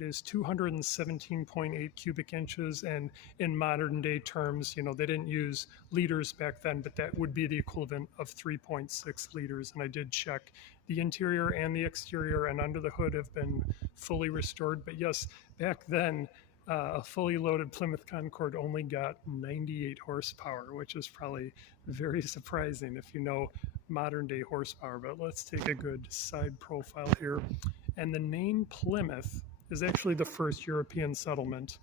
It is 217.8 cubic inches, and in modern day terms, they didn't use liters back then, but that would be the equivalent of 3.6 liters. And I did check the interior and the exterior and under the hood have been fully restored. But yes, back then, a fully loaded Plymouth Concord only got 98 horsepower, which is probably very surprising if you know modern day horsepower. But let's take a good side profile here. And the name Plymouth is actually the first European settlement,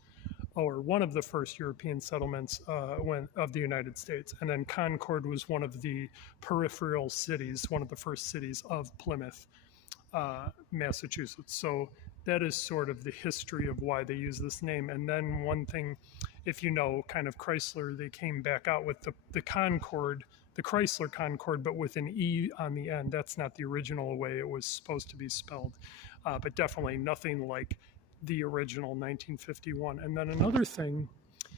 or one of the first European settlements of the United States. And then Concord was one of the peripheral cities, one of the first cities of Plymouth, Massachusetts. So that is sort of the history of why they use this name. And then one thing, if you know, kind of Chrysler, they came back out with the Concord, the Chrysler Concord, but with an E on the end. That's not the original way it was supposed to be spelled, but definitely nothing like the original 1951. And then another thing,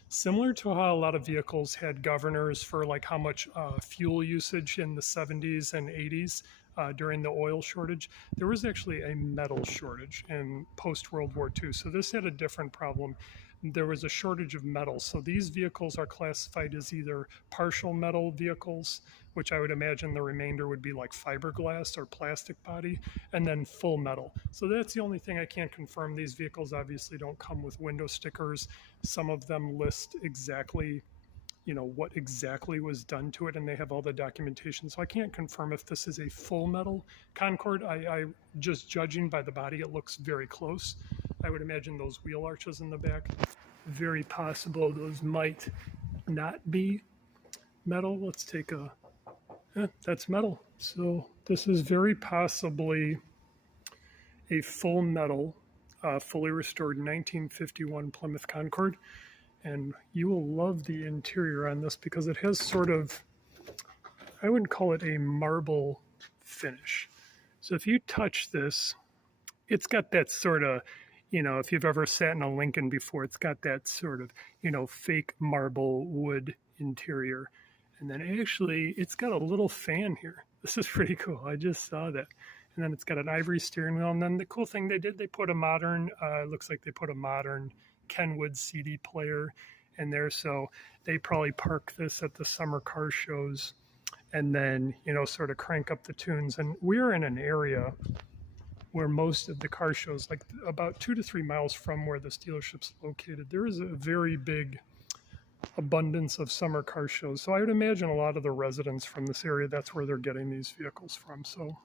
similar to how a lot of vehicles had governors for like how much fuel usage in the 70s and 80s during the oil shortage, there was actually a metal shortage in post-World War II. So this had a different problem. There was a shortage of metal. So these vehicles are classified as either partial metal vehicles, which I would imagine the remainder would be like fiberglass or plastic body, and then full metal. So that's the only thing I can't confirm. These vehicles obviously don't come with window stickers. Some of them list exactly what exactly was done to it, and they have all the documentation. So I can't confirm if this is a full metal Concord. I just judging by the body, it looks very close. I would imagine those wheel arches in the back, very possible those might not be metal. Let's take that's metal. So this is very possibly a full metal, fully restored 1951 Plymouth Concord. And you will love the interior on this because it has sort of, I wouldn't call it a marble finish. So if you touch this, it's got that sort of, if you've ever sat in a Lincoln before, it's got that sort of, fake marble wood interior. And then actually, it's got a little fan here. This is pretty cool. I just saw that. And then it's got an ivory steering wheel. And then the cool thing they did, they put a modern, looks like they put a modern Kenwood CD player in there. So they probably park this at the summer car shows and then, sort of crank up the tunes. And we're in an area where most of the car shows, like about 2 to 3 miles from where this dealership's located, there is a very big abundance of summer car shows. So I would imagine a lot of the residents from this area, that's where they're getting these vehicles from. So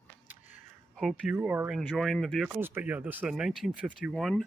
hope you are enjoying the vehicles. But yeah, this is a 1951